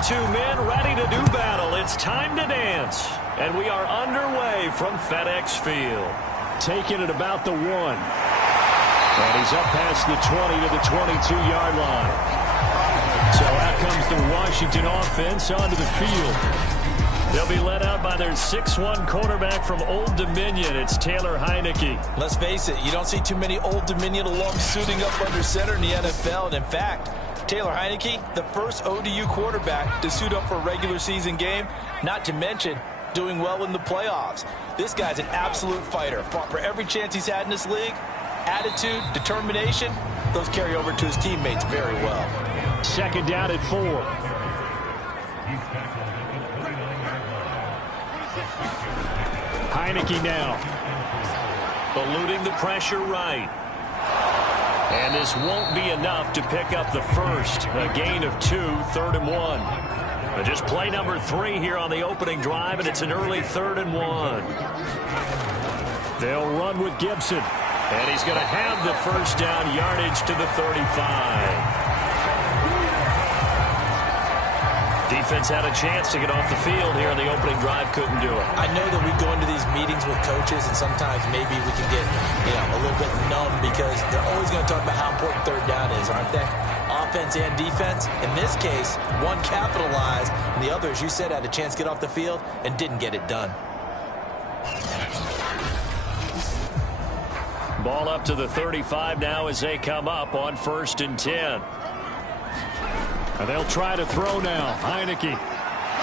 22 men ready to do battle. It's time to dance. And we are underway from FedEx Field. Taking it about the 1. And he's up past the 20 to the 22-yard line. So out comes the Washington offense onto the field. They'll be led out by their 6'1 quarterback from Old Dominion. It's Taylor Heineke. Let's face it, you don't see too many Old Dominion alums suiting up under center in the NFL. And in fact, Taylor Heineke, the first ODU quarterback to suit up for a regular season game, not to mention doing well in the playoffs. This guy's an absolute fighter. Fought for every chance he's had in this league. Attitude, determination, those carry over to his teammates very well. Second down at 4. Heineke now. Eluding the pressure right. And this won't be enough to pick up the first. A gain of 2, 3rd and 1. Just play number 3 here on the opening drive, and it's an early 3rd and 1. They'll run with Gibson. And he's going to have the first down yardage to the 35. Defense had a chance to get off the field here in the opening drive, couldn't do it. I know that we go into these meetings with coaches, and sometimes maybe we can get a little bit numb because they're always going to talk about how important 3rd down is, aren't they? Offense and defense. In this case, one capitalized, and the other, as you said, had a chance to get off the field and didn't get it done. Ball up to the 35 now as they come up on 1st and 10. And they'll try to throw now. Heineke.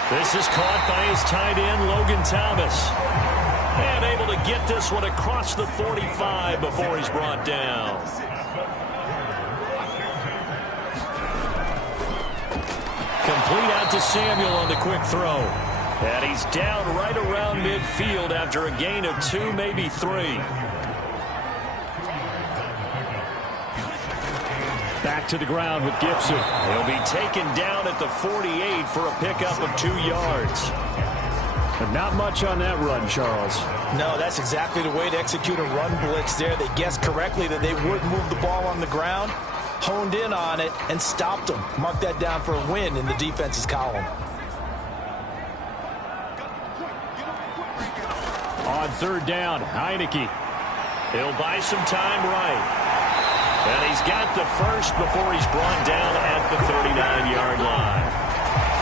This is caught by his tight end, Logan Thomas. And able to get this one across the 45 before he's brought down. Complete out to Samuel on the quick throw. And he's down right around midfield after a gain of 2, maybe 3. Back to the ground with Gibson. He'll be taken down at the 48 for a pickup of 2 yards. But not much on that run, Charles. No, that's exactly the way to execute a run blitz there. They guessed correctly that they would move the ball on the ground, honed in on it, and stopped them. Mark that down for a win in the defense's column. On 3rd down, Heineke. He'll buy some time right. And he's got the first before he's brought down at the 39-yard line.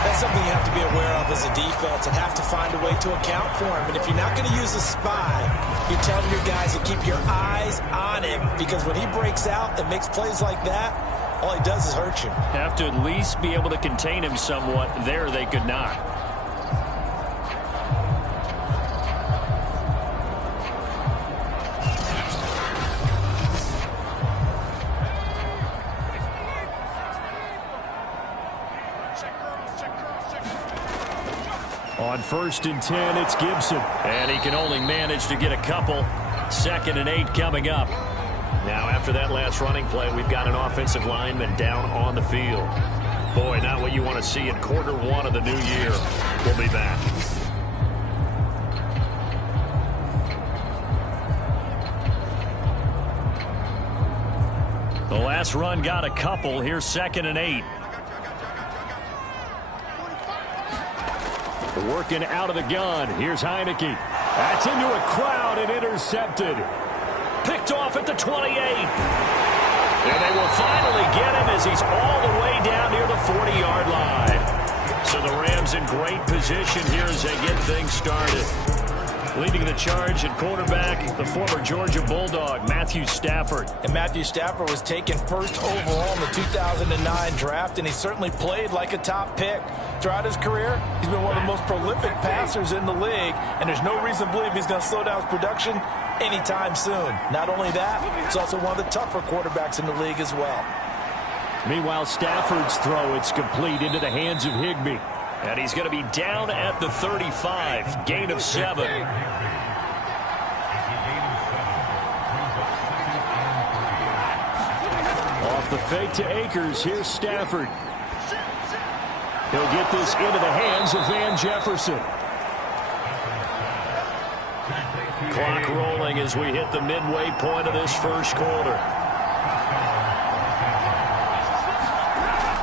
That's something you have to be aware of as a defense and have to find a way to account for him. And if you're not going to use a spy, you're telling your guys to keep your eyes on him, because when he breaks out and makes plays like that, all he does is hurt you. Have to at least be able to contain him somewhat. There they could not. On 1st and 10, it's Gibson. And he can only manage to get a couple. 2nd and 8 coming up. Now, after that last running play, we've got an offensive lineman down on the field. Boy, not what you want to see in Q1 of the new year. We'll be back. The last run got a couple. Here's 2nd and 8. Working out of the gun. Here's Heineke. That's into a crowd and intercepted. Picked off at the 28. And they will finally get him as he's all the way down near the 40-yard line. So the Rams in great position here as they get things started. Leading the charge at quarterback, the former Georgia Bulldog, Matthew Stafford. And Matthew Stafford was taken 1st overall in the 2009 draft, and he certainly played like a top pick. Throughout his career, he's been one of the most prolific passers in the league, and there's no reason to believe he's going to slow down his production anytime soon. Not only that, he's also one of the tougher quarterbacks in the league as well. Meanwhile, Stafford's throw, it's complete into the hands of Higbee. And he's going to be down at the 35, gain of 7. Off the fake to Akers, here's Stafford. He'll get this into the hands of Van Jefferson. Clock rolling as we hit the midway point of this first quarter.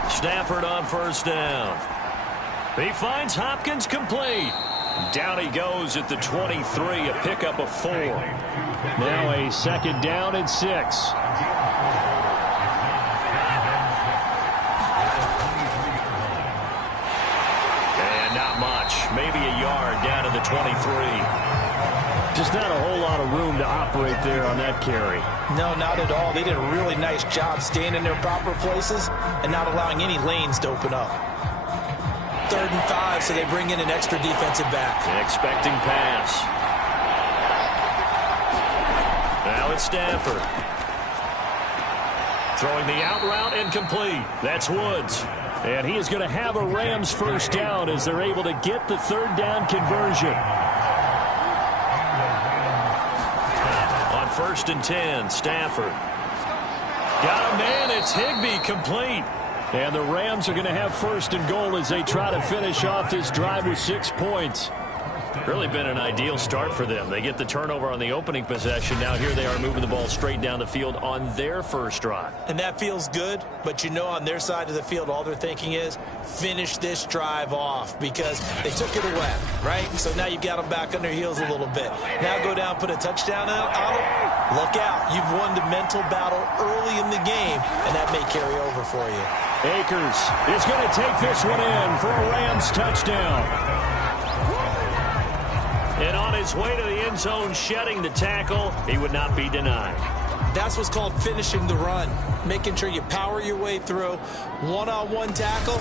Stafford on 1st down. He finds Hopkins complete. Down he goes at the 23, a pickup of 4. Now a second down and 6. And not much. Maybe a yard down to the 23. Just not a whole lot of room to operate there on that carry. No, not at all. They did a really nice job staying in their proper places and not allowing any lanes to open up. 3rd and 5, so they bring in an extra defensive back. An expecting pass. Now it's Stafford. Throwing the out route incomplete. That's Woods. And he is going to have a Rams first down as they're able to get the 3rd down conversion. On 1st and 10, Stafford. Got a man, it's Higbee, complete. And the Rams are going to have 1st and goal as they try to finish off this drive with 6 points. Really been an ideal start for them. They get the turnover on the opening possession. Now here they are moving the ball straight down the field on their first drive. And that feels good, but you know on their side of the field all they're thinking is finish this drive off because they took it away, right? So now you've got them back on their heels a little bit. Now go down, put a touchdown on them. Look out. You've won the mental battle early in the game, and that may carry over for you. Akers is going to take this one in for a Rams touchdown. And on his way to the end zone, shedding the tackle, he would not be denied. That's what's called finishing the run, making sure you power your way through. One-on-one tackle,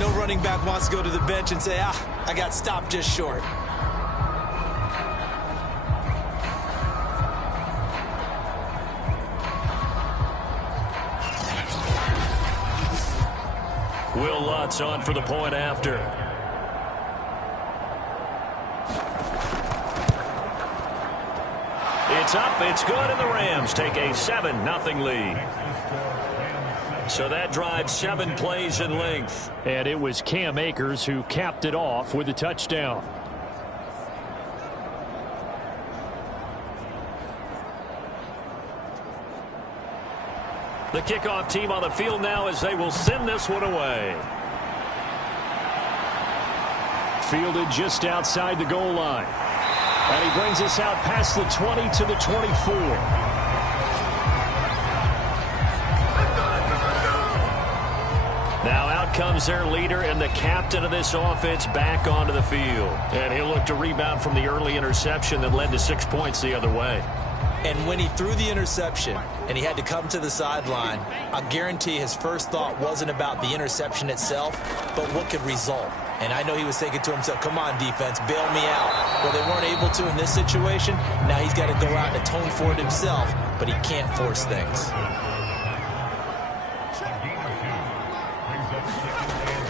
no running back wants to go to the bench and say, I got stopped just short. Will Lutz on for the point after. It's up, it's good, and the Rams take a 7-0 lead. So that drive 7 plays in length. And it was Cam Akers who capped it off with a touchdown. The kickoff team on the field now as they will send this one away. Fielded just outside the goal line. And he brings us out past the 20 to the 24. Now out comes their leader and the captain of this offense back onto the field. And he'll look to rebound from the early interception that led to 6 points the other way. And when he threw the interception and he had to come to the sideline, I guarantee his first thought wasn't about the interception itself, but what could result. And I know he was thinking to himself, come on, defense, bail me out. Well, they weren't able to in this situation. Now he's got to go out and atone for it himself, but he can't force things.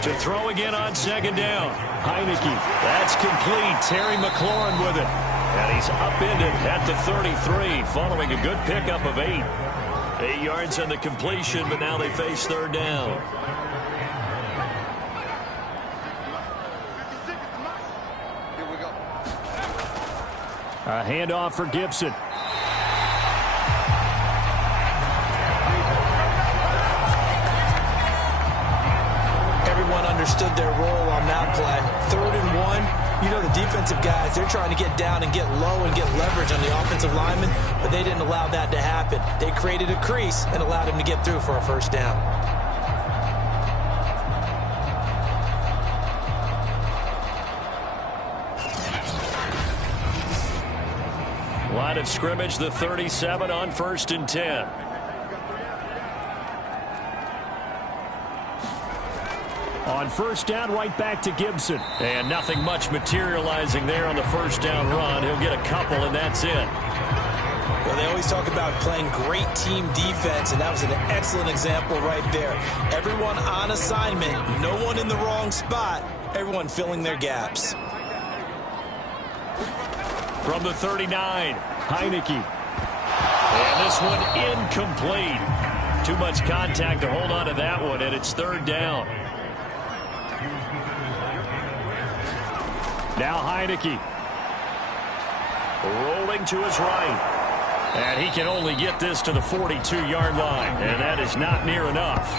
To throw again on 2nd down. Heineke. That's complete. Terry McLaurin with it. And he's upended at the 33 following a good pickup of 8. 8 yards on the completion, but now they face 3rd down. A handoff for Gibson. Everyone understood their role on that play. 3rd and 1. You know the defensive guys, they're trying to get down and get low and get leverage on the offensive lineman, but they didn't allow that to happen. They created a crease and allowed him to get through for a 1st down. Line of scrimmage, the 37 on 1st and 10. On 1st down, right back to Gibson. And nothing much materializing there on the 1st down run. He'll get a couple, and that's it. Well, they always talk about playing great team defense, and that was an excellent example right there. Everyone on assignment, no one in the wrong spot, everyone filling their gaps. From the 39, Heineke. And this one incomplete. Too much contact to hold on to that one, and it's 3rd down. Now Heineke. Rolling to his right. And he can only get this to the 42-yard line. And that is not near enough.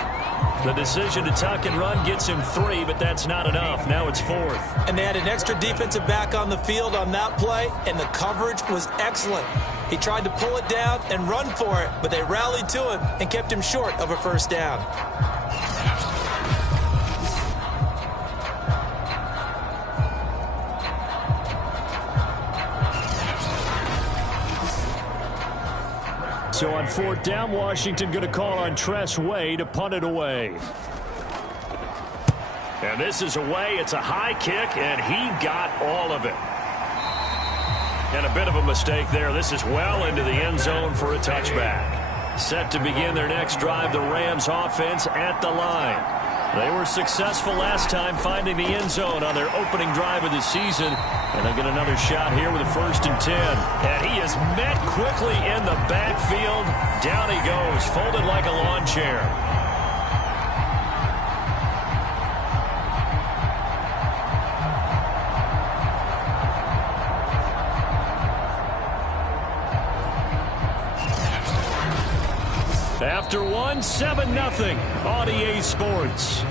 The decision to tuck and run gets him 3, but that's not enough. Now it's 4th. And they had an extra defensive back on the field on that play, and the coverage was excellent. He tried to pull it down and run for it, but they rallied to him and kept him short of a first down. So on 4th down, Washington going to call on Tress Way to punt it away. And this is away. It's a high kick, and he got all of it. And a bit of a mistake there. This is well into the end zone for a touchback. Set to begin their next drive, the Rams offense at the line. They were successful last time finding the end zone on their opening drive of the season. And they'll get another shot here with a 1st and 10. And he is met quickly in the backfield. Down he goes, folded like a lawn chair. After 1, 7-0 on EA Sports.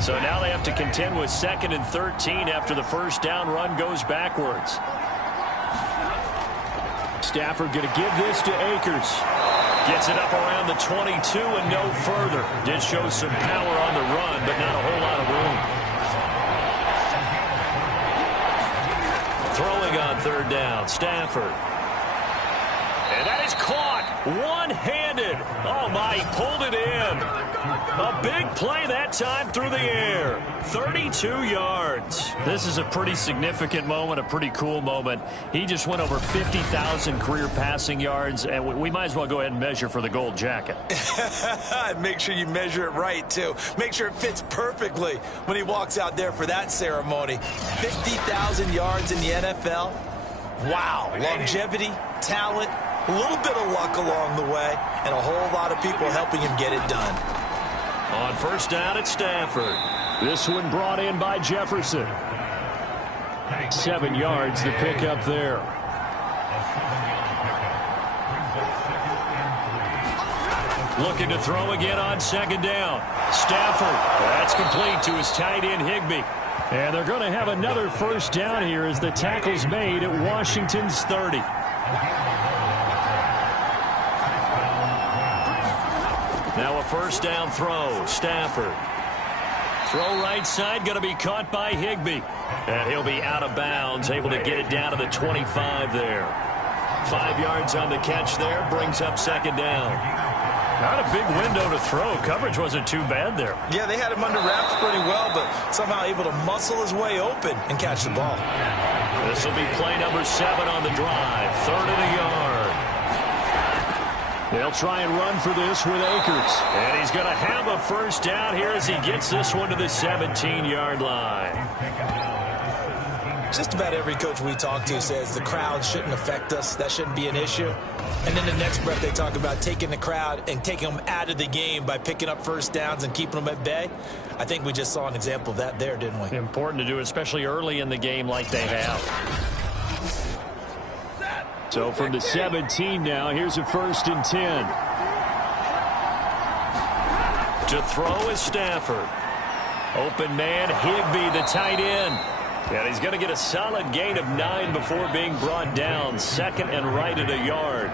So now they have to contend with 2nd and 13 after the first down run goes backwards. Stafford going to give this to Akers. Gets it up around the 22 and no further. Did show some power on the run, but not a whole lot of room. Throwing on 3rd down, Stafford. And that is caught one-handed. Oh, my, he pulled it in. A big play that time through the air. 32 yards. This is a pretty significant moment, a pretty cool moment. He just went over 50,000 career passing yards, and we might as well go ahead and measure for the gold jacket. Make sure you measure it right, too. Make sure it fits perfectly when he walks out there for that ceremony. 50,000 yards in the NFL. Wow. Longevity, talent, a little bit of luck along the way, and a whole lot of people helping him get it done. On 1st down at Stafford. This one brought in by Jefferson. 7 yards the pickup there. Looking to throw again on 2nd down. Stafford. That's complete to his tight end Higbee. And they're going to have another 1st down here as the tackle's made at Washington's 30. Now a 1st down throw. Stafford. Throw right side, going to be caught by Higbee. And he'll be out of bounds, able to get it down to the 25 there. 5 yards on the catch there, brings up 2nd down. Not a big window to throw. Coverage wasn't too bad there. Yeah, they had him under wraps pretty well, but somehow able to muscle his way open and catch the ball. This will be play number 7 on the drive. 3rd and a yard. They'll try and run for this with Akers. And he's going to have a 1st down here as he gets this one to the 17-yard line. Just about every coach we talk to says the crowd shouldn't affect us. That shouldn't be an issue. And then the next breath they talk about taking the crowd and taking them out of the game by picking up 1st downs and keeping them at bay. I think we just saw an example of that there, didn't we? Important to do, especially early in the game like they have. So from the 17 now, here's a 1st and 10. To throw is Stafford. Open man, Higbee, the tight end. And he's going to get a solid gain of 9 before being brought down. 2nd and right at a yard.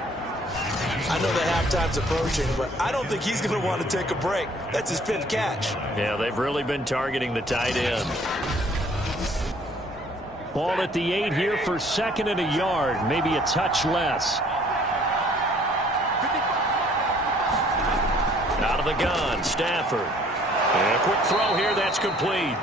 I know the halftime's approaching, but I don't think he's going to want to take a break. That's his 5th catch. Yeah, they've really been targeting the tight end. Ball at the 8 here for 2nd and a yard. Maybe a touch less. Out of the gun, Stafford. And a quick throw here, that's complete.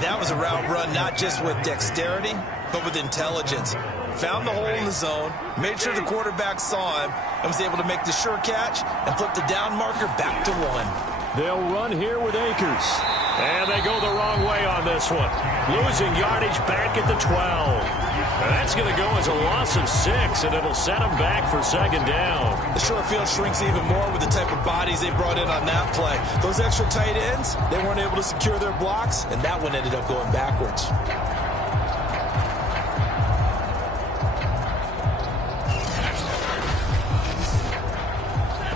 That was a route run not just with dexterity, but with intelligence. Found the hole in the zone, made sure the quarterback saw him, and was able to make the sure catch and flip the down marker back to 1. They'll run here with Akers. And they go the wrong way on this one. Losing yardage back at the 12. And that's going to go as a loss of 6, and it'll set them back for 2nd down. The short field shrinks even more with the type of bodies they brought in on that play. Those extra tight ends, they weren't able to secure their blocks, and that one ended up going backwards.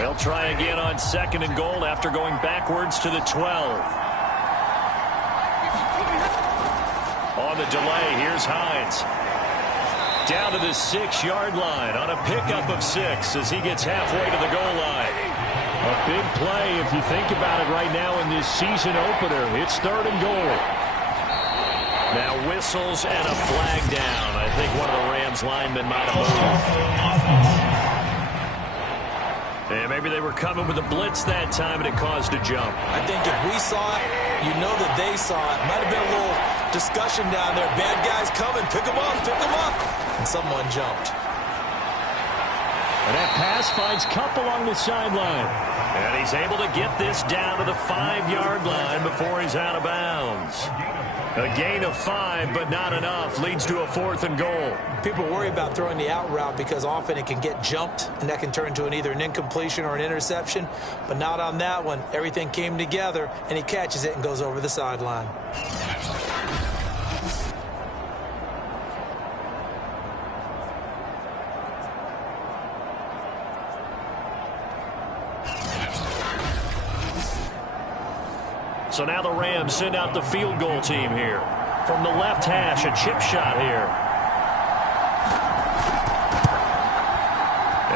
They'll try again on 2nd and goal after going backwards to the 12. On the delay, here's Hines. Down to the 6-yard line on a pickup of 6 as he gets halfway to the goal line. A big play if you think about it right now in this season opener. It's 3rd and goal. Now whistles and a flag down. I think one of the Rams linemen might have moved. And maybe they were coming with a blitz that time, and it caused a jump. I think if we saw it, you know that they saw it. Might have been a little discussion down there. Bad guys coming. Pick them up. Pick them up. And someone jumped. And that pass finds Kupp along the sideline. And he's able to get this down to the 5-yard line before he's out of bounds. A gain of 5, but not enough. Leads to a 4th and goal. People worry about throwing the out route because often it can get jumped, and that can turn into either an incompletion or an interception. But not on that one. Everything came together, and he catches it and goes over the sideline. So now the Rams send out the field goal team here. From the left hash, a chip shot here.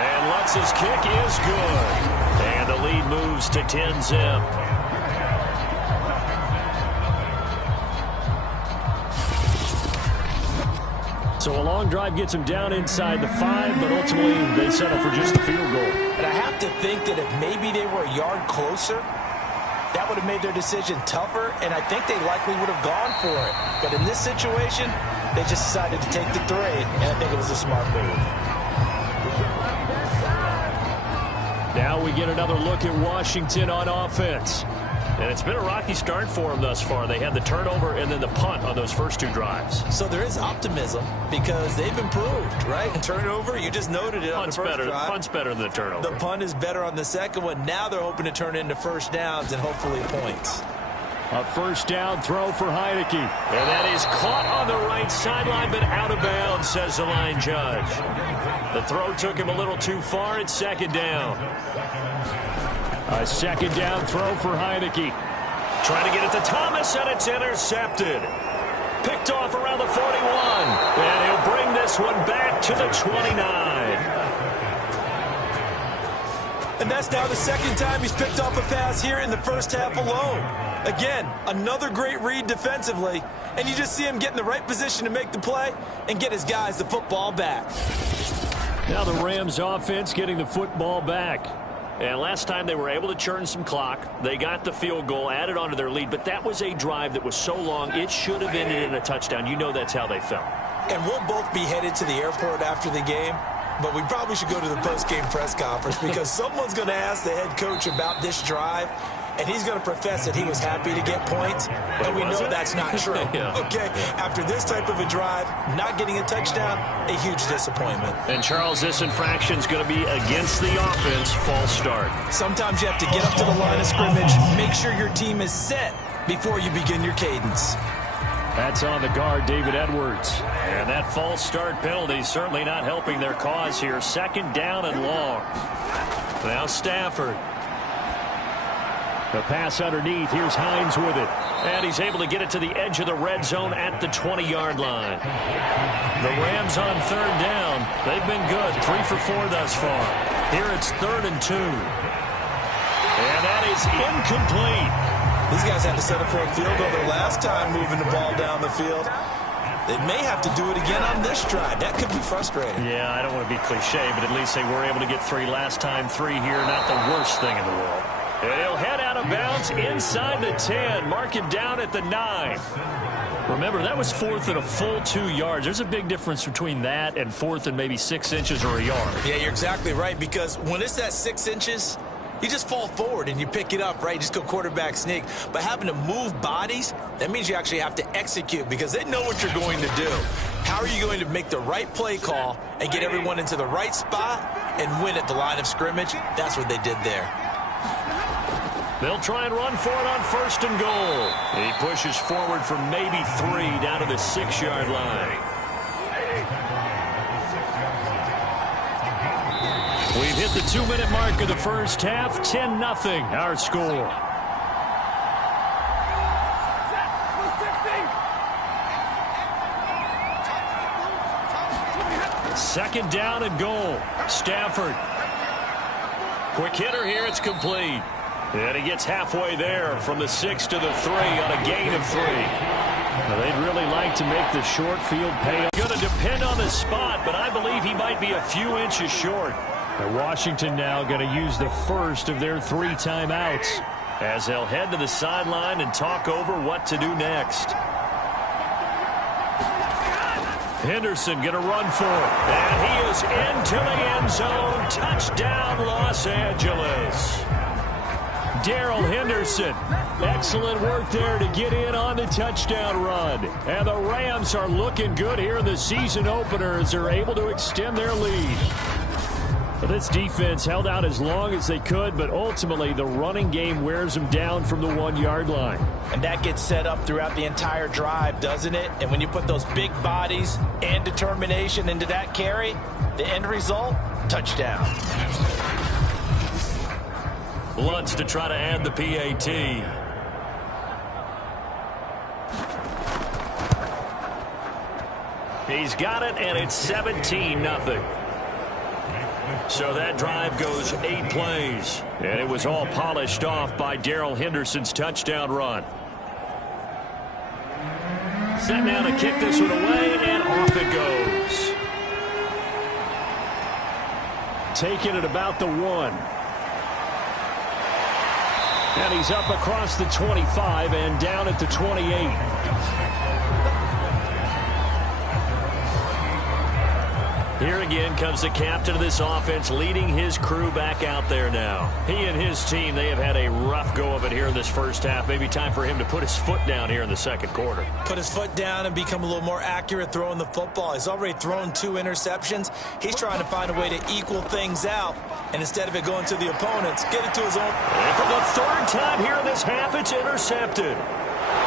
And Lutz's kick is good. And the lead moves to 10-zip. So a long drive gets him down inside the 5, but ultimately they settle for just the field goal. And I have to think that if maybe they were a yard closer, that would have made their decision tougher, and I think they likely would have gone for it. But in this situation, they just decided to take the 3, and I think it was a smart move. Now we get another look at Washington on offense. And it's been a rocky start for them thus far. They had the turnover and then the punt on those first 2 drives. So there is optimism because they've improved, right? Turnover, you just noted it on the first drive. Punt's better than the turnover. The punt is better on the second one. Now they're hoping to turn into first downs and hopefully points. A first down throw for Heineke. And that is caught on the right sideline, but out of bounds, says the line judge. The throw took him a little too far. It's 2nd down. A 2nd down throw for Heineke. Trying to get it to Thomas, and it's intercepted. Picked off around the 41. And he'll bring this one back to the 29. And that's now the 2nd time he's picked off a pass here in the first half alone. Again, another great read defensively, and you just see him get in the right position to make the play and get his guys the football back. Now the Rams offense getting the football back. And last time they were able to churn some clock. They got the field goal, added on to their lead, but that was a drive that was so long it should have ended in a touchdown. You know that's how they felt. And we'll both be headed to the airport after the game. But we probably should go to the post-game press conference because someone's going to ask the head coach about this drive, and he's going to profess that he was happy to get points, and we know that's not true. Yeah. Okay, after this type of a drive, not getting a touchdown, a huge disappointment. And, Charles, this infraction's going to be against the offense, false start. Sometimes you have to get up to the line of scrimmage, make sure your team is set before you begin your cadence. That's on the guard, David Edwards. And that false start penalty certainly not helping their cause here. 2nd down and long. Now Stafford. The pass underneath. Here's Hines with it. And he's able to get it to the edge of the red zone at the 20-yard line. The Rams on 3rd down. They've been good. 3 for 4 thus far. Here it's 3rd and 2. And that is incomplete. These guys had to settle for a field goal their last time moving the ball down the field. They may have to do it again on this drive. That could be frustrating. Yeah, I don't want to be cliche, but at least they were able to get 3 last time. 3 here, not the worst thing in the world. And he'll head out of bounds inside the 10. Mark him down at the 9. Remember, that was 4th and a full 2 yards. There's a big difference between that and 4th and maybe 6 inches or a yard. Yeah, you're exactly right, because when it's that 6 inches, you just fall forward and you pick it up, right? You just go quarterback sneak. But having to move bodies, that means you actually have to execute because they know what you're going to do. How are you going to make the right play call and get everyone into the right spot and win at the line of scrimmage? That's what they did there. They'll try and run for it on 1st and goal. He pushes forward for maybe 3 down to the 6-yard line. We've hit the 2-minute mark of the first half. 10-0 our score. Second down and goal. Stafford. Quick hitter here. It's complete. And he gets halfway there from the 6 to the 3 on a gain of 3. Well, they'd really like to make the short field pay. Going to depend on the spot, but I believe he might be a few inches short. And Washington now going to use the first of their 3 timeouts as they'll head to the sideline and talk over what to do next. Henderson going to run for it. And he is into the end zone. Touchdown, Los Angeles. Darrell Henderson. Excellent work there to get in on the touchdown run. And the Rams are looking good here in the season opener as they're able to extend their lead. But this defense held out as long as they could, but ultimately the running game wears them down from the 1-yard line. And that gets set up throughout the entire drive, doesn't it? And when you put those big bodies and determination into that carry, the end result, touchdown. Lutz to try to add the PAT. He's got it, and it's 17-0. So that drive goes 8 plays. And it was all polished off by Darrell Henderson's touchdown run. Set now to kick this one away, and off it goes. Taking it about the 1. And he's up across the 25 and down at the 28. Here again comes the captain of this offense, leading his crew back out there now. He and his team, they have had a rough go of it here in this first half. Maybe time for him to put his foot down here in the second quarter. Put his foot down and become a little more accurate throwing the football. He's already thrown 2 interceptions. He's trying to find a way to equal things out. And instead of it going to the opponents, get it to his own. And for the 3rd time here in this half, it's intercepted.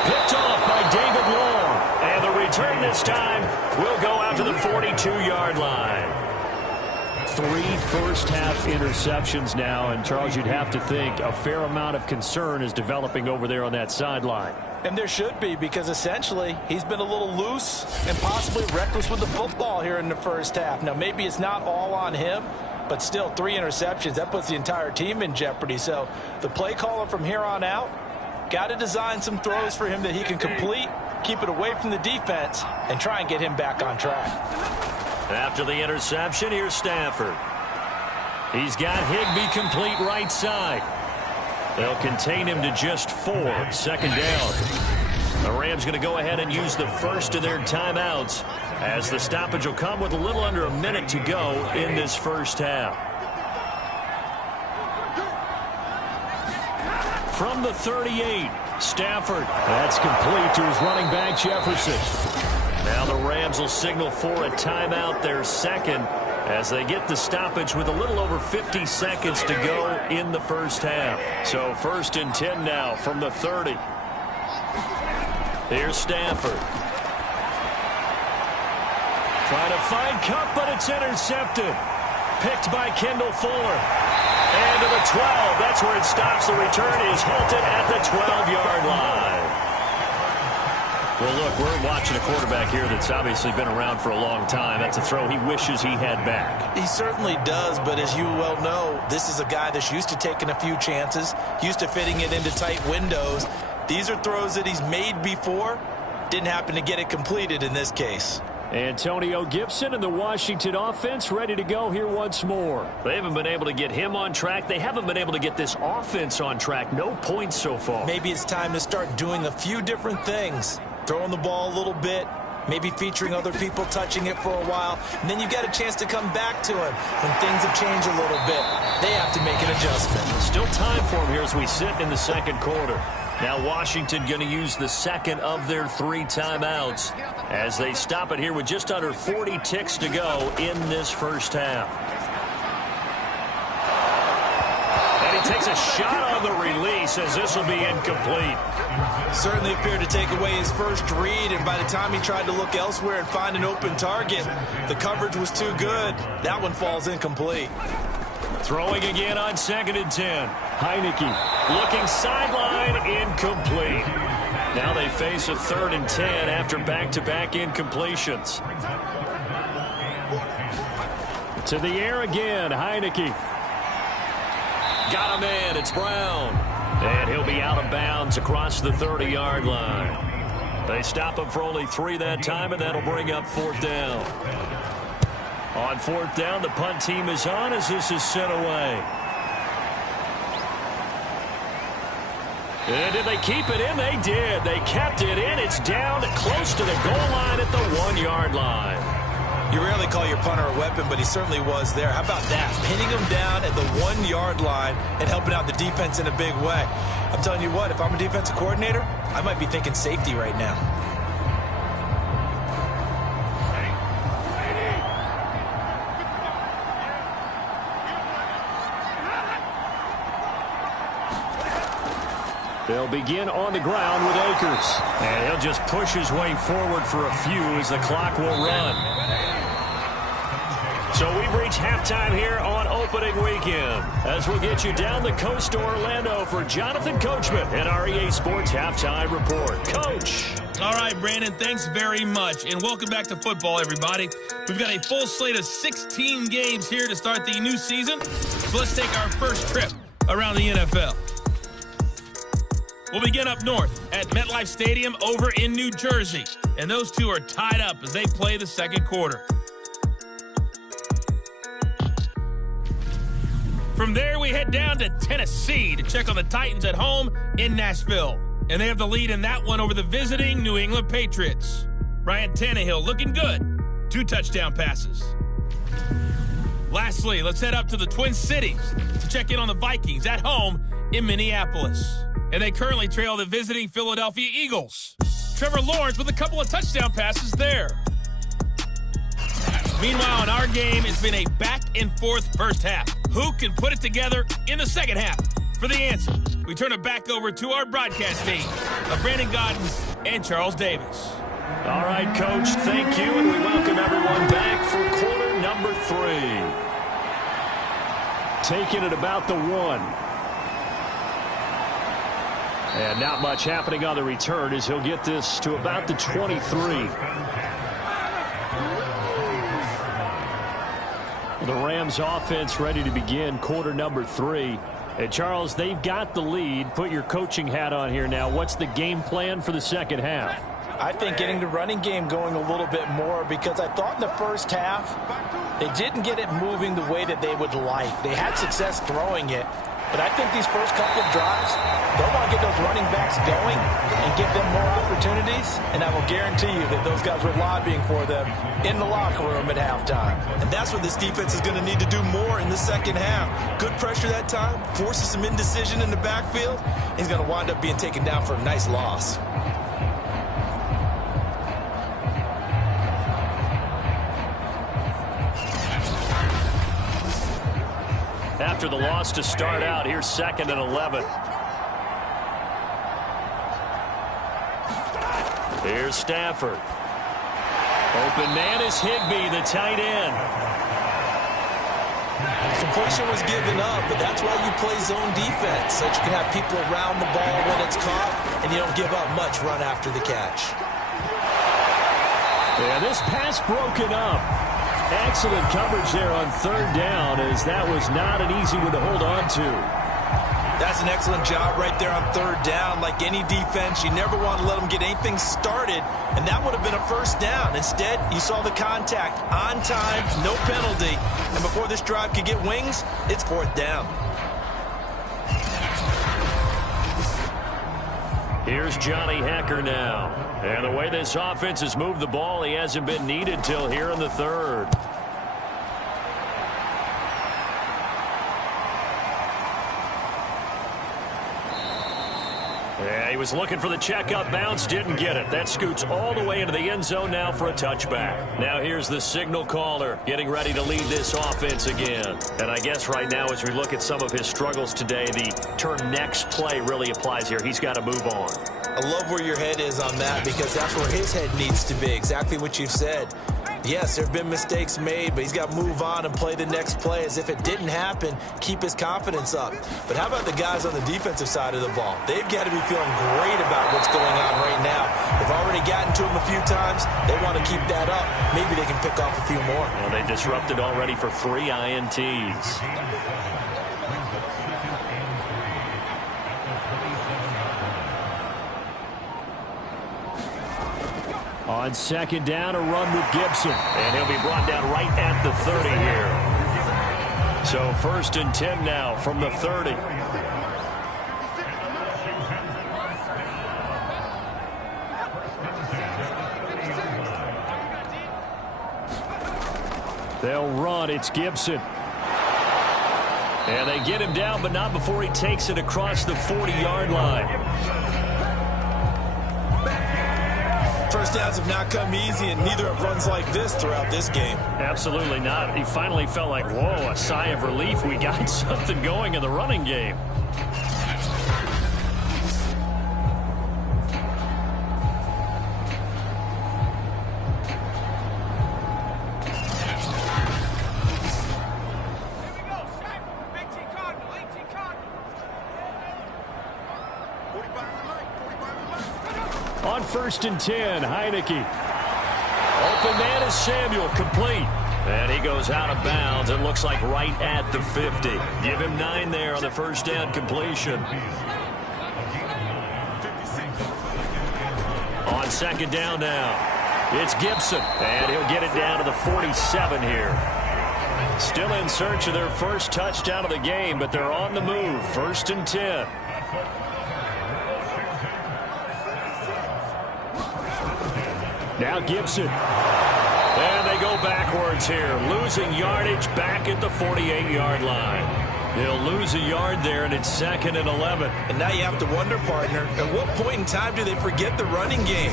Picked off by David Long. And the return this time will go out to the 42-yard line. 3 first-half interceptions now. And, Charles, you'd have to think a fair amount of concern is developing over there on that sideline. And there should be, because essentially he's been a little loose and possibly reckless with the football here in the first half. Now, maybe it's not all on him, but still 3 interceptions. That puts the entire team in jeopardy. So the play caller from here on out got to design some throws for him that he can complete, keep it away from the defense, and try and get him back on track. After the interception, here's Stafford. He's got Higbee complete right side. They'll contain him to just 4. 2nd down. The Rams going to go ahead and use the first of their timeouts as the stoppage will come with a little under a minute to go in this first half. From the 38, Stafford. That's complete to his running back, Jefferson. Now the Rams will signal for a timeout, their second, as they get the stoppage with a little over 50 seconds to go in the first half. So 1st and 10 now from the 30. Here's Stafford. Trying to find Cup, but it's intercepted. Picked by Kendall Fuller. And to the 12. That's where it stops. The return is halted at the 12-yard line. Well, look, we're watching a quarterback here that's obviously been around for a long time. That's a throw he wishes he had back. He certainly does, but as you well know, this is a guy that's used to taking a few chances, used to fitting it into tight windows. These are throws that he's made before. Didn't happen to get it completed in this case. Antonio Gibson and the Washington offense ready to go here once more. They haven't been able to get him on track. They haven't been able to get this offense on track. No points so far. Maybe it's time to start doing a few different things. Throwing the ball a little bit, maybe featuring other people touching it for a while, and then you get a chance to come back to him when things have changed a little bit. They have to make an adjustment. Still time for him here as we sit in the second quarter. Now Washington going to use the second of their 3 timeouts as they stop it here with just under 40 ticks to go in this first half. And he takes a shot on the release as this will be incomplete. Certainly appeared to take away his first read, and by the time he tried to look elsewhere and find an open target, the coverage was too good. That one falls incomplete. Throwing again on 2nd and 10. Heineke looking sideline, incomplete. Now they face a 3rd and 10 after back-to-back incompletions. To the air again, Heineke. Got him in, it's Brown. And he'll be out of bounds across the 30-yard line. They stop him for only 3 that time, and that'll bring up 4th down. On 4th down, the punt team is on as this is sent away. And did they keep it in? They did. They kept it in. It's down close to the goal line at the 1-yard line. You rarely call your punter a weapon, but he certainly was there. How about that? Pinning him down at the 1-yard line and helping out the defense in a big way. I'm telling you what, if I'm a defensive coordinator, I might be thinking safety right now. They'll begin on the ground with Akers. And he'll just push his way forward for a few as the clock will run. So we've reached halftime here on opening weekend. As we'll get you down the coast to Orlando for Jonathan Coachman and our EA Sports Halftime Report. Coach. All right, Brandon, thanks very much. And welcome back to football, everybody. We've got a full slate of 16 games here to start the new season. So let's take our first trip around the NFL. We'll begin up north at MetLife Stadium over in New Jersey. And those two are tied up as they play the second quarter. From there, we head down to Tennessee to check on the Titans at home in Nashville. And they have the lead in that one over the visiting New England Patriots. Ryan Tannehill looking good. 2 touchdown passes. Lastly, let's head up to the Twin Cities to check in on the Vikings at home in Minneapolis. And they currently trail the visiting Philadelphia Eagles. Trevor Lawrence with a couple of touchdown passes there. Meanwhile, in our game, it's been a back-and-forth first half. Who can put it together in the second half? For the answer, we turn it back over to our broadcast team of Brandon Gaudens and Charles Davis. All right, Coach, thank you, and we welcome everyone back for quarter number 3. Taking it about the 1. And not much happening on the return as he'll get this to about the 23. The Rams offense ready to begin quarter number 3. And Charles, they've got the lead. Put your coaching hat on here now. What's the game plan for the second half? I think getting the running game going a little bit more, because I thought in the first half they didn't get it moving the way that they would like. They had success throwing it. But I think these first couple of drives, they'll want to get those running backs going and give them more opportunities. And I will guarantee you that those guys were lobbying for them in the locker room at halftime. And that's what this defense is going to need to do more in the second half. Good pressure that time, forces some indecision in the backfield. He's going to wind up being taken down for a nice loss. After the loss to start out, here's 2nd and 11. Here's Stafford. Open man is Higbee, the tight end. Some pressure was given up, but that's why you play zone defense, so that you can have people around the ball when it's caught, and you don't give up much run after the catch. Yeah, this pass broken up. Excellent coverage there on 3rd down, as that was not an easy one to hold on to. That's an excellent job right there on 3rd down. Like any defense, you never want to let them get anything started, and that would have been a first down. Instead, you saw the contact on time, no penalty, and before this drive could get wings, it's 4th down. Here's Johnny Hecker now. And the way this offense has moved the ball, he hasn't been needed till here in the 3rd. Yeah, he was looking for the checkup bounce, didn't get it. That scoots all the way into the end zone now for a touchback. Now here's the signal caller getting ready to lead this offense again. And I guess right now as we look at some of his struggles today, the term next play really applies here. He's got to move on. I love where your head is on that, because that's where his head needs to be, exactly what you've said. Yes, there have been mistakes made, but he's got to move on and play the next play as if it didn't happen, keep his confidence up. But how about the guys on the defensive side of the ball? They've got to be feeling great about what's going on right now. They've already gotten to him a few times. They want to keep that up. Maybe they can pick off a few more. Well, they disrupted already for 3 INTs. On second down, a run with Gibson. And he'll be brought down right at the 30 here. So 1st and 10 now from the 30. They'll run. It's Gibson. And they get him down, but not before he takes it across the 40-yard line. First downs have not come easy, and neither have runs like this throughout this game. Absolutely not. He finally felt like, whoa, a sigh of relief. We got something going in the running game. On 1st and 10, Heineke. Open man is Samuel, complete. And he goes out of bounds. It looks like right at the 50. Give him 9 there on the first down completion. On second down now, it's Gibson. And he'll get it down to the 47 here. Still in search of their first touchdown of the game, but they're on the move. 1st and 10. Now Gibson. And they go backwards here. Losing yardage back at the 48-yard line. He'll lose a yard there, and it's 2nd and 11. And now you have to wonder, partner, at what point in time do they forget the running game?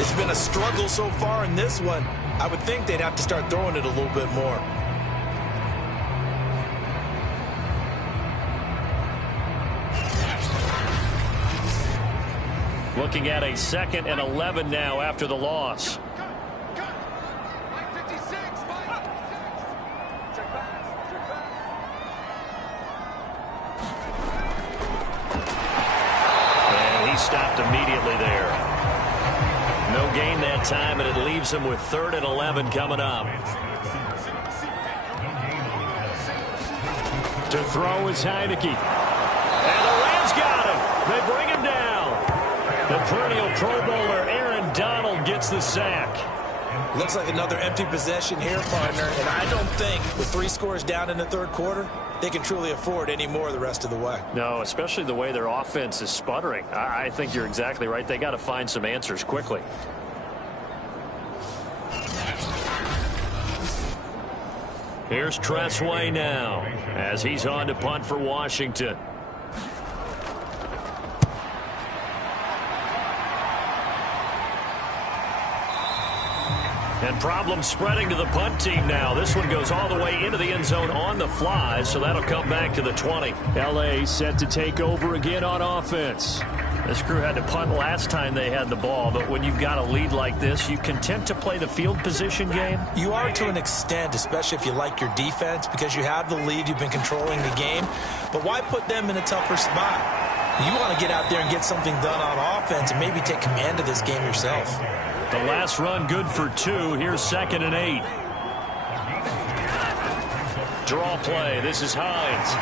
It's been a struggle so far in this one. I would think they'd have to start throwing it a little bit more. Looking at a 2nd and 11 now after the loss. And he stopped immediately there. No gain that time, and it leaves him with 3rd and 11 coming up. To throw is Heineke. And the Rams got him. They bring him down. The perennial Pro Bowler Aaron Donald gets the sack. Looks like another empty possession here, partner, and I don't think with 3 scores down in the 3rd quarter, they can truly afford any more the rest of the way. No, especially the way their offense is sputtering. I think you're exactly right. They got to find some answers quickly. Here's Tressway now as he's on to punt for Washington. And problems spreading to the punt team now. This one goes all the way into the end zone on the fly, so that'll come back to the 20. L.A. set to take over again on offense. This crew had to punt last time they had the ball, but when you've got a lead like this, you content to play the field position game? You are to an extent, especially if you like your defense, because you have the lead, you've been controlling the game. But why put them in a tougher spot? You want to get out there and get something done on offense and maybe take command of this game yourself. The last run good for 2. Here's 2nd and 8. Draw play. This is Hines.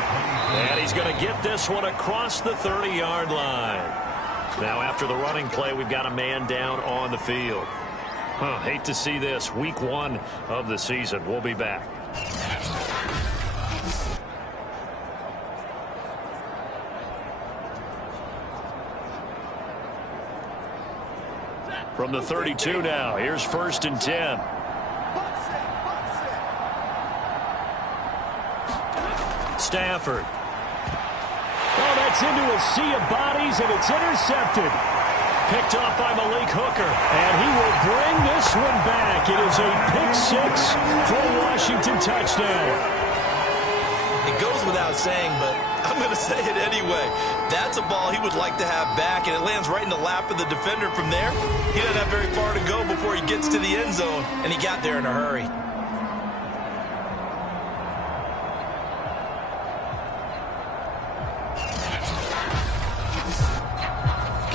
And he's going to get this one across the 30-yard line. Now after the running play, we've got a man down on the field. Hate to see this. Week 1 of the season. We'll be back. From the 32 now, here's 1st and 10. Stafford. Oh, that's into a sea of bodies, and it's intercepted. Picked off by Malik Hooker, and he will bring this one back. It is a pick 6 for a Washington touchdown. It goes without saying, but I'm going to say it anyway. That's a ball he would like to have back, and it lands right in the lap of the defender. From there, he doesn't have very far to go before he gets to the end zone, and he got there in a hurry.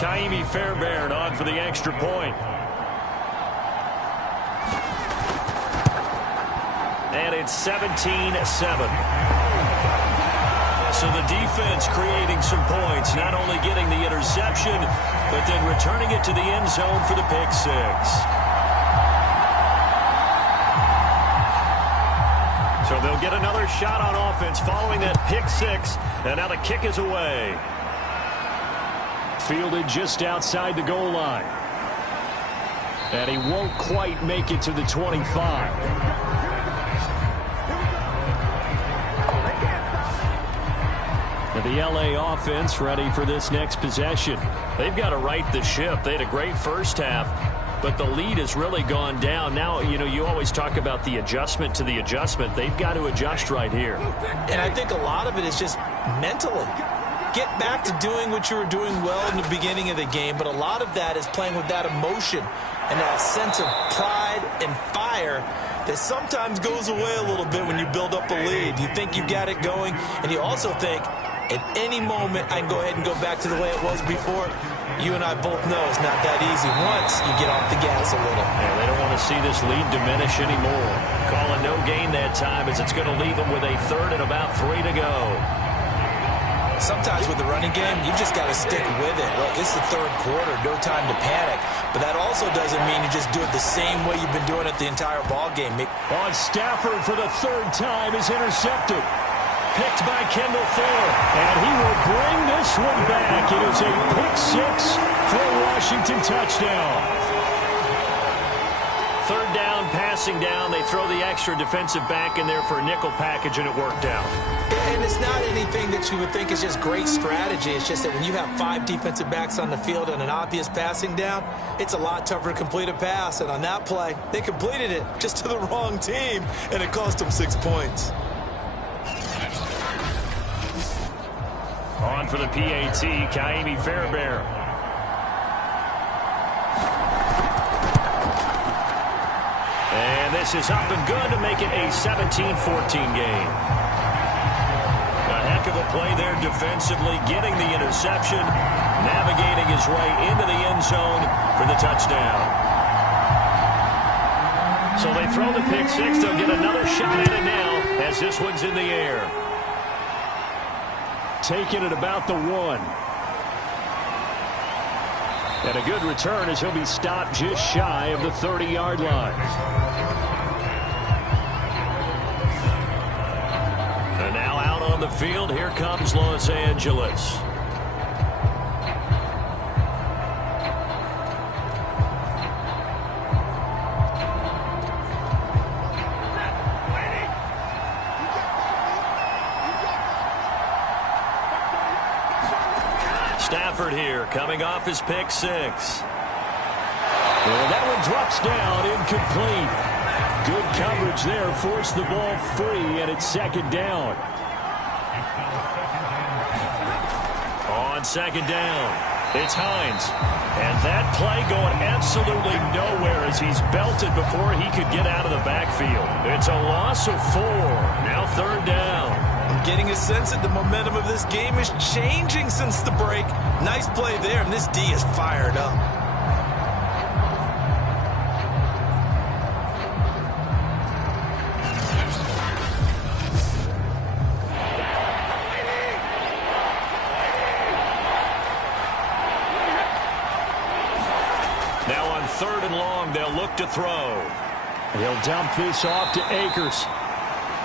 Kaimi Fairbairn on for the extra point. And it's 17-7. So the defense creating some points, not only getting the interception, but then returning it to the end zone for the pick six. So they'll get another shot on offense following that pick six, and now the kick is away. Fielded just outside the goal line. And he won't quite make it to the 25. The LA offense ready for this next possession. They've got to right the ship. They had a great first half, but the lead has really gone down. Now, you always talk about the adjustment to the adjustment. They've got to adjust right here. And I think a lot of it is just mentally. Get back to doing what you were doing well in the beginning of the game, but a lot of that is playing with that emotion and that sense of pride and fire that sometimes goes away a little bit when you build up a lead. You think you've got it going, and you also think, at any moment, I can go ahead and go back to the way it was before. You and I both know it's not that easy once you get off the gas a little. Yeah, they don't want to see this lead diminish anymore. Calling no gain that time as it's going to leave them with a third and about 3 to go. Sometimes with the running game, you just got to stick with it. Look, it's the third quarter, no time to panic. But that also doesn't mean you just do it the same way you've been doing it the entire ball game. On Stafford for the third time is intercepted. Picked by Kendall Fuller, and he will bring this one back. It is a pick six for a Washington touchdown. Third down, passing down. They throw the extra defensive back in there for a nickel package, and it worked out. And it's not anything that you would think is just great strategy. It's just that when you have 5 defensive backs on the field and an obvious passing down, it's a lot tougher to complete a pass. And on that play, they completed it just to the wrong team, and it cost them 6 points. On for the PAT, Kaimi Fairbairn. And this is up and good to make it a 17-14 game. A heck of a play there defensively, getting the interception, navigating his way into the end zone for the touchdown. So they throw the pick six. They'll get another shot at it now as this one's in the air. Taken at about the 1. And a good return as he'll be stopped just shy of the 30-yard line. And now out on the field, here comes Los Angeles. Stafford here, coming off his pick six. Well, that one drops down, incomplete. Good coverage there, forced the ball free, and it's second down. On second down, it's Hines. And that play going absolutely nowhere as he's belted before he could get out of the backfield. It's a loss of 4. Now third down. I'm getting a sense that the momentum of this game is changing since the break. Nice play there, and this D is fired up. Now on third and long, they'll look to throw. He'll dump this off to Akers.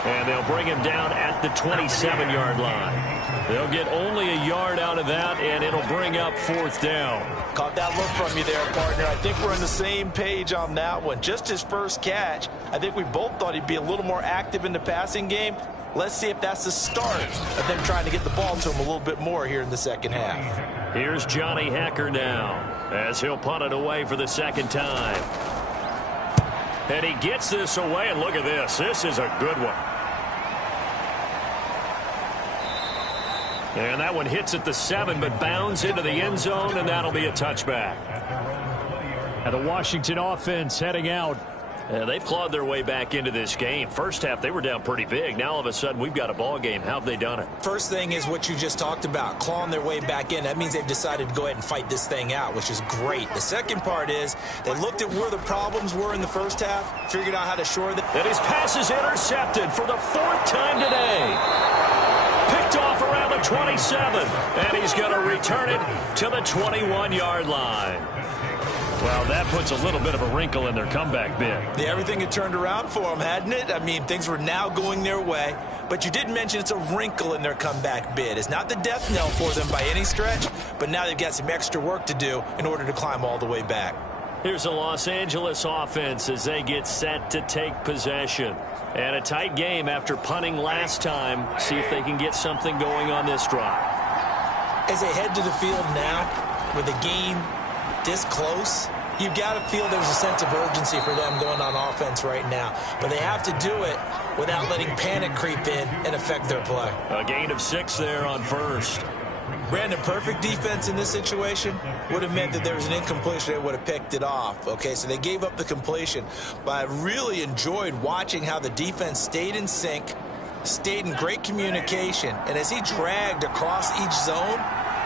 And they'll bring him down at the 27-yard line. They'll get only a yard out of that, and it'll bring up fourth down. Caught that look from you there, partner. I think we're on the same page on that one. Just his first catch. I think we both thought he'd be a little more active in the passing game. Let's see if that's the start of them trying to get the ball to him a little bit more here in the second half. Here's Johnny Hekker now as he'll punt it away for the second time. And he gets this away, and look at this. This is a good one. And that one hits at the 7, but bounds into the end zone, and that'll be a touchback. And the Washington offense heading out. They've clawed their way back into this game. First half, they were down pretty big. Now, all of a sudden, we've got a ball game. How have they done it? First thing is what you just talked about, clawing their way back in. That means they've decided to go ahead and fight this thing out, which is great. The second part is they looked at where the problems were in the first half, figured out how to shore them. And his pass is intercepted for the 4th time today. Picked off around the 27, and he's going to return it to the 21-yard line. Well, that puts a little bit of a wrinkle in their comeback bid. Yeah, everything had turned around for them, hadn't it? I mean, things were now going their way. But you did mention it's a wrinkle in their comeback bid. It's not the death knell for them by any stretch, but now they've got some extra work to do in order to climb all the way back. Here's a Los Angeles offense as they get set to take possession. And a tight game after punting last time. See if they can get something going on this drive. As they head to the field now, with the game this close, you've got to feel there's a sense of urgency for them going on offense right now. But they have to do it without letting panic creep in and affect their play. A gain of 6 there on first. Brandon, perfect defense in this situation would have meant that there was an incompletion. They would have picked it off. Okay, so they gave up the completion. But I really enjoyed watching how the defense stayed in sync, stayed in great communication. And as he dragged across each zone,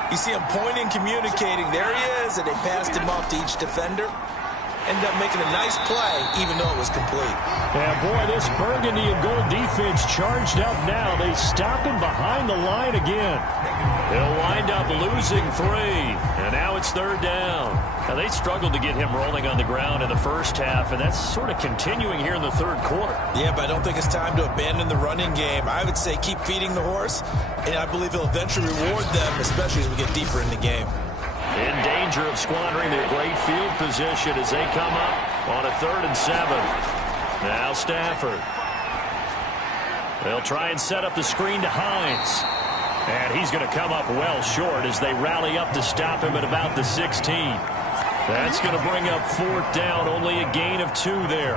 you see him pointing, communicating. There he is, and they passed him off to each defender. Ended up making a nice play, even though it was complete. Yeah, boy, this burgundy and gold defense charged up now. They stop him behind the line again. He'll wind up losing 3, and now it's 3rd down. Now, they struggled to get him rolling on the ground in the first half, and that's sort of continuing here in the 3rd quarter. Yeah, but I don't think it's time to abandon the running game. I would say keep feeding the horse, and I believe he'll eventually reward them, especially as we get deeper in the game. In danger of squandering their great field position as they come up on a 3rd and 7. Now Stafford. They'll try and set up the screen to Hines. And he's going to come up well short as they rally up to stop him at about the 16. That's going to bring up 4th down, only a gain of 2 there.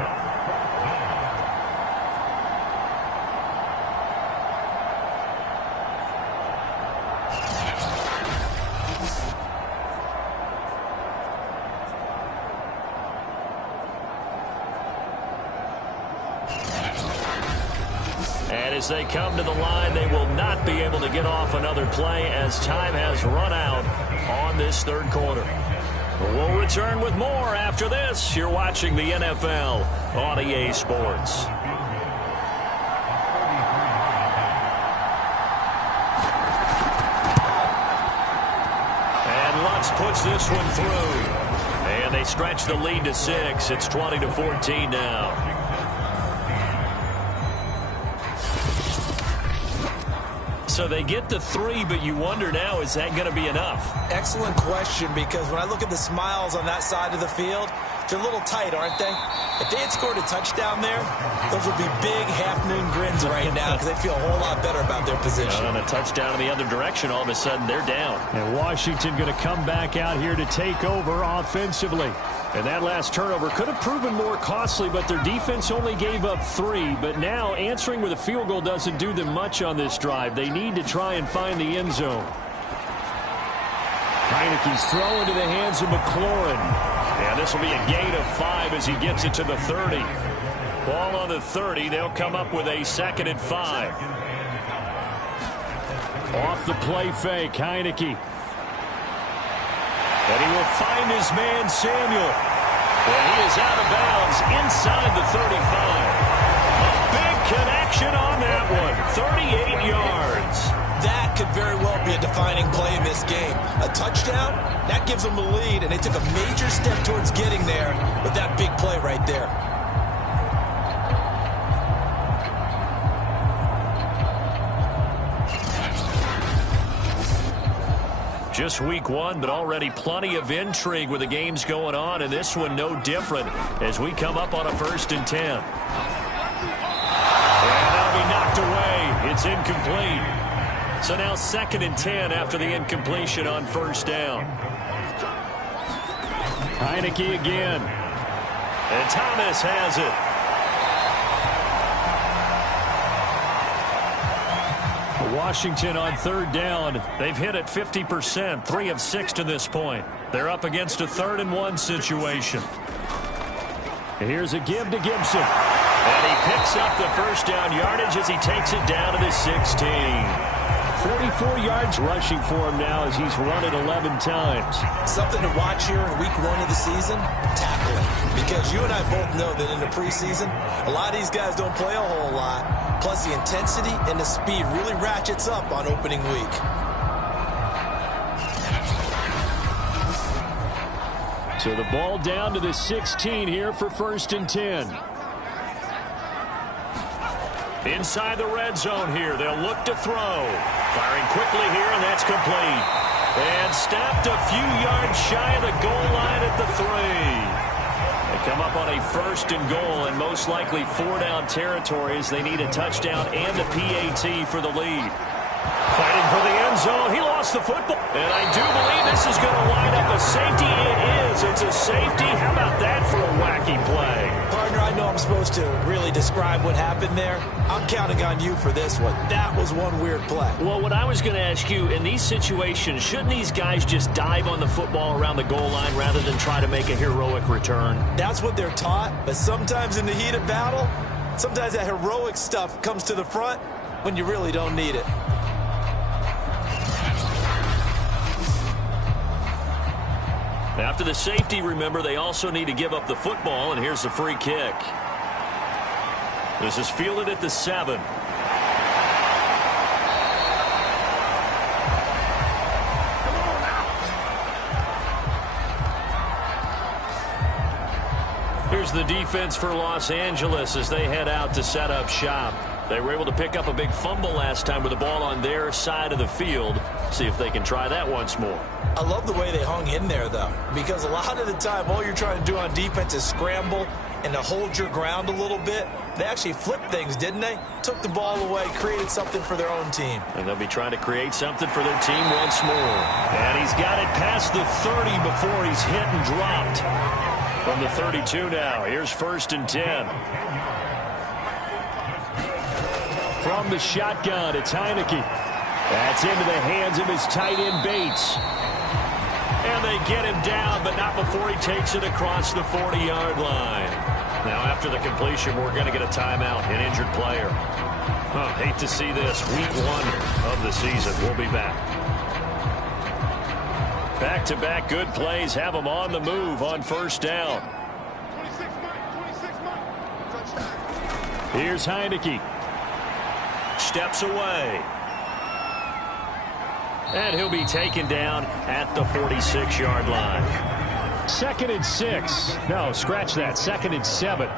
And as they come to the line, they will not be able to get off another play as time has run out on this 3rd quarter. We'll return with more after this. You're watching the NFL on EA Sports. And Lutz puts this one through. And they stretch the lead to 6. It's 20-14 now. So they get the 3, but you wonder now, is that going to be enough? Excellent question, because when I look at the smiles on that side of the field, they're a little tight, aren't they? If they had scored a touchdown there, those would be big half-moon grins right now because they feel a whole lot better about their position. On a touchdown in the other direction, all of a sudden they're down. And Washington going to come back out here to take over offensively. And that last turnover could have proven more costly, but their defense only gave up 3. But now answering with a field goal doesn't do them much on this drive. They need to try and find the end zone. Heineke's throw into the hands of McLaurin. And this will be a gain of 5 as he gets it to the 30. Ball on the 30. They'll come up with a 2nd and 5. Off the play fake, Heineke. And he will find his man, Samuel. And he is out of bounds inside the 35. A big connection on that one. 38 yards. That could very well be a defining play in this game. A touchdown, that gives them the lead, and they took a major step towards getting there with that big play right there. Just week 1, but already plenty of intrigue with the games going on, and this one no different as we come up on a 1st and 10. And that'll be knocked away. It's incomplete. So now 2nd and 10 after the incompletion on 1st down. Heineke again. And Thomas has it. Washington on third down. They've hit it 50%, 3 of 6 to this point. They're up against a 3rd and 1 situation. Here's a give to Gibson. And he picks up the first down yardage as he takes it down to the 16. 44 yards rushing for him now as he's run it 11 times. Something to watch here in week 1 of the season, tackling. Because you and I both know that in the preseason, a lot of these guys don't play a whole lot. Plus the intensity and the speed really ratchets up on opening week. So the ball down to the 16 here for 1st and 10. Inside the red zone here, they'll look to throw. Firing quickly here, and that's complete. And stopped a few yards shy of the goal line at the 3. They come up on a 1st and goal, and most likely 4-down territory as they need a touchdown and a PAT for the lead. Fighting for the end zone. He lost the football. And I do believe this is going to line up a safety. It is. It's a safety. How about that for a wacky play? Partner, I know I'm supposed to really describe what happened there. I'm counting on you for this one. That was one weird play. Well, what I was going to ask you, in these situations, shouldn't these guys just dive on the football around the goal line rather than try to make a heroic return? That's what they're taught. But sometimes in the heat of battle, sometimes that heroic stuff comes to the front when you really don't need it. After the safety, remember, they also need to give up the football, and here's the free kick. This is fielded at the 7. Here's the defense for Los Angeles as they head out to set up shop. They were able to pick up a big fumble last time with the ball on their side of the field. See if they can try that once more. I love the way they hung in there, though, because a lot of the time all you're trying to do on defense is scramble and to hold your ground a little bit. They actually flipped things, didn't they? Took the ball away, created something for their own team. And they'll be trying to create something for their team once more. And he's got it past the 30 before he's hit and dropped. From the 32 now, here's 1st and 10. From the shotgun, it's Heineke. That's into the hands of his tight end, Bates. And they get him down, but not before he takes it across the 40-yard line. Now, after the completion, we're going to get a timeout, an injured player. Hate to see this. Week 1 of the season. We'll be back. Back-to-back good plays have them on the move on 1st down. Here's Heineke. Steps away. And he'll be taken down at the 46-yard line. 2nd and 6. No, scratch that. 2nd and 7.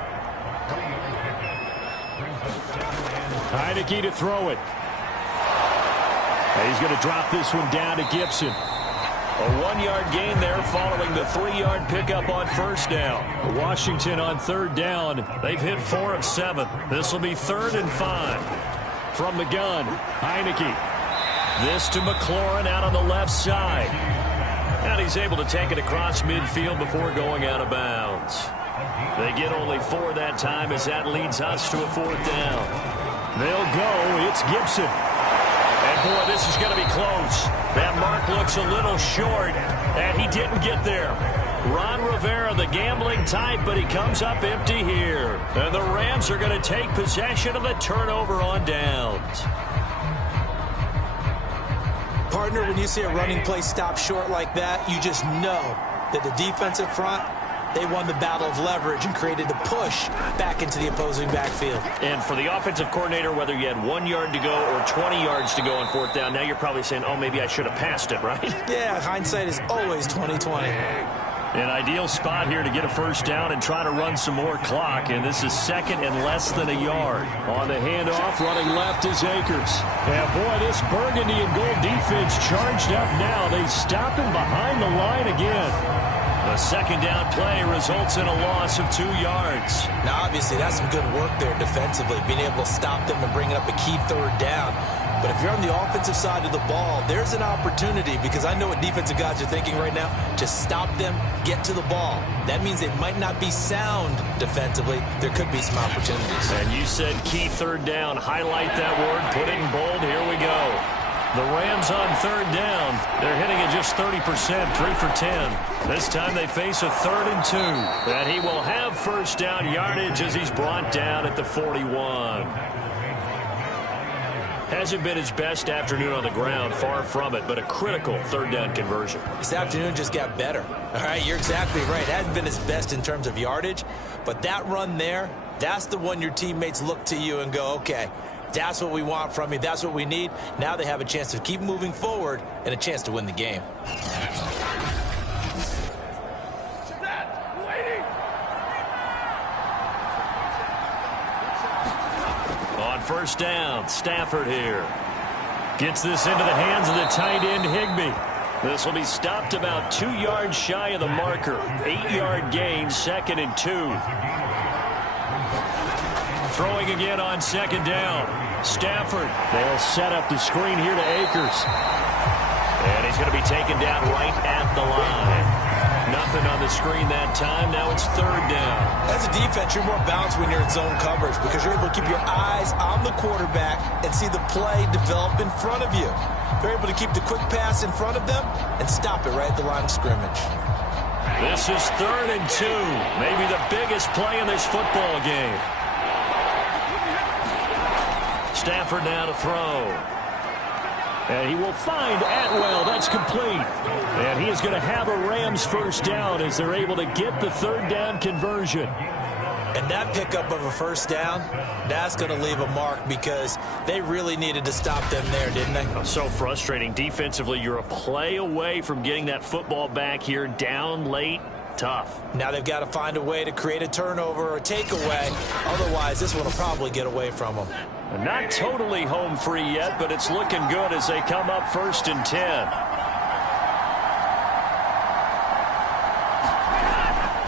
Heineke to throw it. And he's going to drop this one down to Gibson. A 1-yard gain there following the 3-yard pickup on 1st down. Washington on 3rd down. They've hit 4 of 7. This will be 3rd and 5. From the gun, Heineke. This to McLaurin out on the left side. And he's able to take it across midfield before going out of bounds. They get only 4 that time as that leads us to a 4th down. They'll go. It's Gibson. And, boy, this is going to be close. That mark looks a little short, and he didn't get there. Ron Rivera, the gambling type, but he comes up empty here. And the Rams are going to take possession of the turnover on downs. Partner, when you see a running play stop short like that, you just know that the defensive front, they won the battle of leverage and created the push back into the opposing backfield. And for the offensive coordinator, whether you had 1 yard to go or 20 yards to go on 4th down, now you're probably saying, oh, maybe I should have passed it, right? Yeah, hindsight is always 20/20. An ideal spot here to get a 1st down and try to run some more clock. And this is 2nd and less than a yard. On the handoff, running left is Akers. And, boy, this burgundy and gold defense charged up now. They stop him behind the line again. The 2nd down play results in a loss of 2 yards. Now, obviously, that's some good work there defensively, being able to stop them and bring up a key 3rd down. But if you're on the offensive side of the ball, there's an opportunity, because I know what defensive guys are thinking right now, to stop them, get to the ball. That means it might not be sound defensively. There could be some opportunities. And you said key third down. Highlight that word. Put it in bold. Here we go. The Rams on third down. They're hitting at just 30%, 3 for 10. This time they face a 3rd and 2. And he will have first down yardage as he's brought down at the 41. Hasn't been his best afternoon on the ground, far from it, but a critical third down conversion. This afternoon just got better. All right, you're exactly right. It hasn't been his best in terms of yardage, but that run there, that's the one your teammates look to you and go, okay, that's what we want from you. That's what we need. Now they have a chance to keep moving forward and a chance to win the game. On first down, Stafford here. Gets this into the hands of the tight end, Higbee. This will be stopped about 2 yards shy of the marker. 8-yard gain, 2nd and 2. Throwing again on 2nd down. Stafford. They'll set up the screen here to Akers. And he's going to be taken down right at the line. Nothing on the screen that time. Now it's 3rd down. As a defense, you're more balanced when you're in zone coverage because you're able to keep your eyes on the quarterback and see the play develop in front of you. You're able to keep the quick pass in front of them and stop it right at the line of scrimmage. This is 3rd and 2. Maybe the biggest play in this football game. Stafford now to throw. And he will find Atwell. That's complete. And he is going to have a Rams first down as they're able to get the 3rd down conversion. And that pickup of a first down, that's going to leave a mark because they really needed to stop them there, didn't they? So frustrating. Defensively, you're a play away from getting that football back here down late. Tough. Now they've got to find a way to create a turnover or a takeaway. Otherwise, this one will probably get away from them. Not totally home free yet, but it's looking good as they come up 1st and 10.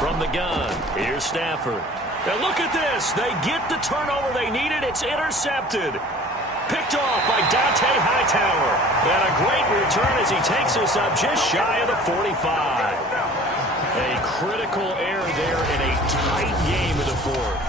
From the gun, here's Stafford. Now look at this. They get the turnover they needed. It's intercepted. Picked off by Dante Hightower. And a great return as he takes us up just shy of the 45. A critical error there in a tight game in the 4th.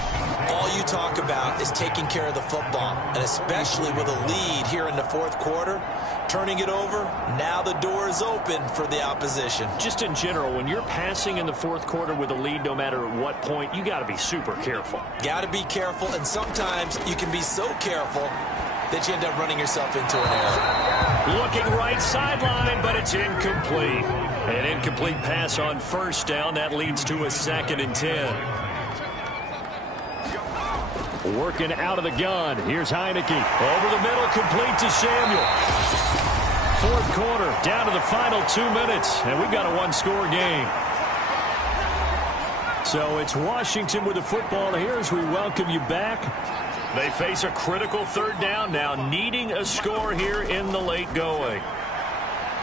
All you talk about is taking care of the football, and especially with a lead here in the 4th quarter, turning it over, now the door is open for the opposition. Just in general, when you're passing in the 4th quarter with a lead, no matter at what point, you got to be super careful. Got to be careful, and sometimes you can be so careful that you end up running yourself into an error. Looking right sideline, but it's incomplete. An incomplete pass on first down. That leads to a 2nd and 10. Working out of the gun. Here's Heineke. Over the middle, complete to Samuel. 4th quarter, down to the final 2 minutes, and we've got a 1-score game. So it's Washington with the football here as we welcome you back. They face a critical 3rd down now, needing a score here in the late going.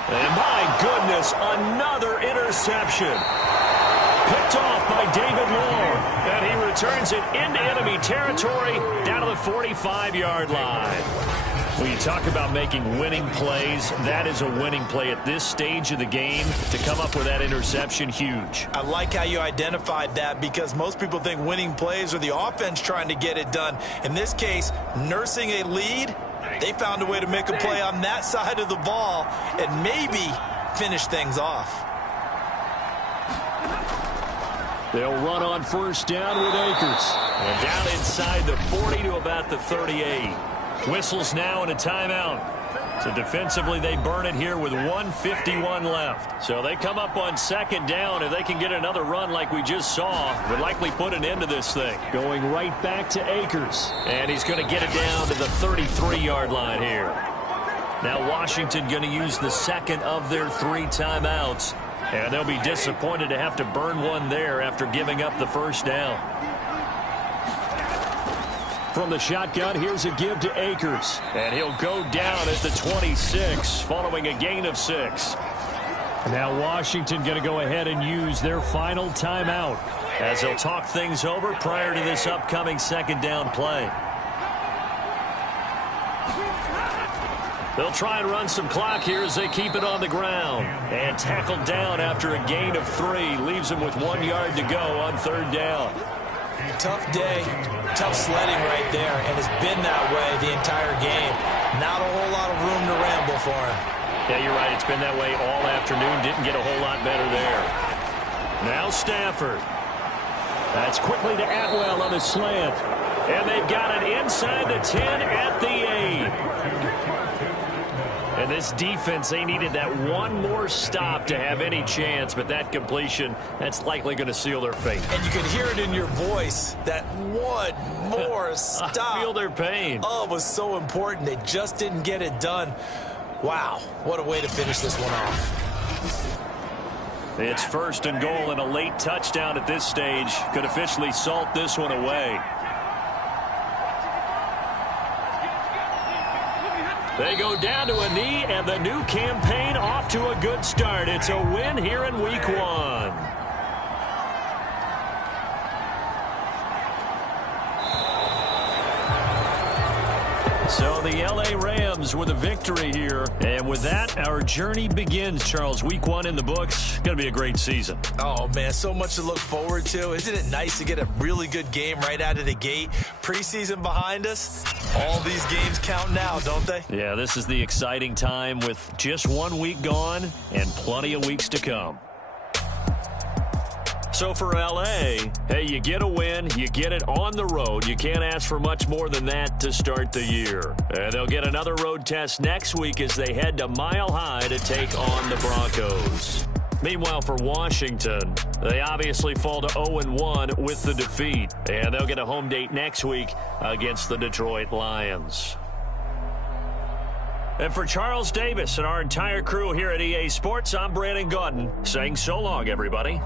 And my goodness, another interception. Picked off by David Long, and he returns it into enemy territory down to the 45-yard line. When you talk about making winning plays, that is a winning play at this stage of the game. To come up with that interception, huge. I like how you identified that because most people think winning plays are the offense trying to get it done. In this case, nursing a lead, they found a way to make a play on that side of the ball and maybe finish things off. They'll run on first down with Akers. And down inside the 40 to about the 38. Whistles now and a timeout. So defensively they burn it here with 1:51 left. So they come up on 2nd down. If they can get another run like we just saw, would likely put an end to this thing. Going right back to Akers. And he's going to get it down to the 33-yard line here. Now Washington going to use the 2nd of their 3 timeouts. And they'll be disappointed to have to burn one there after giving up the first down. From the shotgun, here's a give to Akers. And he'll go down at the 26 following a gain of 6. Now Washington going to go ahead and use their final timeout as they'll talk things over prior to this upcoming 2nd down play. They'll try and run some clock here as they keep it on the ground. And tackled down after a gain of 3. Leaves them with 1 yard to go on 3rd down. Tough day, tough sledding right there, and it's been that way the entire game. Not a whole lot of room to ramble for him. Yeah, you're right. It's been that way all afternoon. Didn't get a whole lot better there. Now Stafford. That's quickly to Atwell on a slant. And they've got it inside the 10 at the 8. And this defense, they needed that one more stop to have any chance, but that completion, that's likely going to seal their fate. And you can hear it in your voice, that one more stop. I feel their pain. Oh, it was so important. They just didn't get it done. Wow, what a way to finish this one off. It's 1st and goal, and a late touchdown at this stage could officially salt this one away. They go down to a knee, and the new campaign off to a good start. It's a win here in Week 1. So the L.A. Rams with a victory here. And with that, our journey begins, Charles. Week 1 in the books. Going to be a great season. Oh, man, so much to look forward to. Isn't it nice to get a really good game right out of the gate? Preseason behind us. All these games count now, don't they? Yeah, this is the exciting time with just 1 week gone and plenty of weeks to come. So for L.A., hey, you get a win, you get it on the road. You can't ask for much more than that to start the year. And they'll get another road test next week as they head to Mile High to take on the Broncos. Meanwhile, for Washington, they obviously fall to 0-1 with the defeat. And they'll get a home date next week against the Detroit Lions. And for Charles Davis and our entire crew here at EA Sports, I'm Brandon Gaudin saying so long, everybody.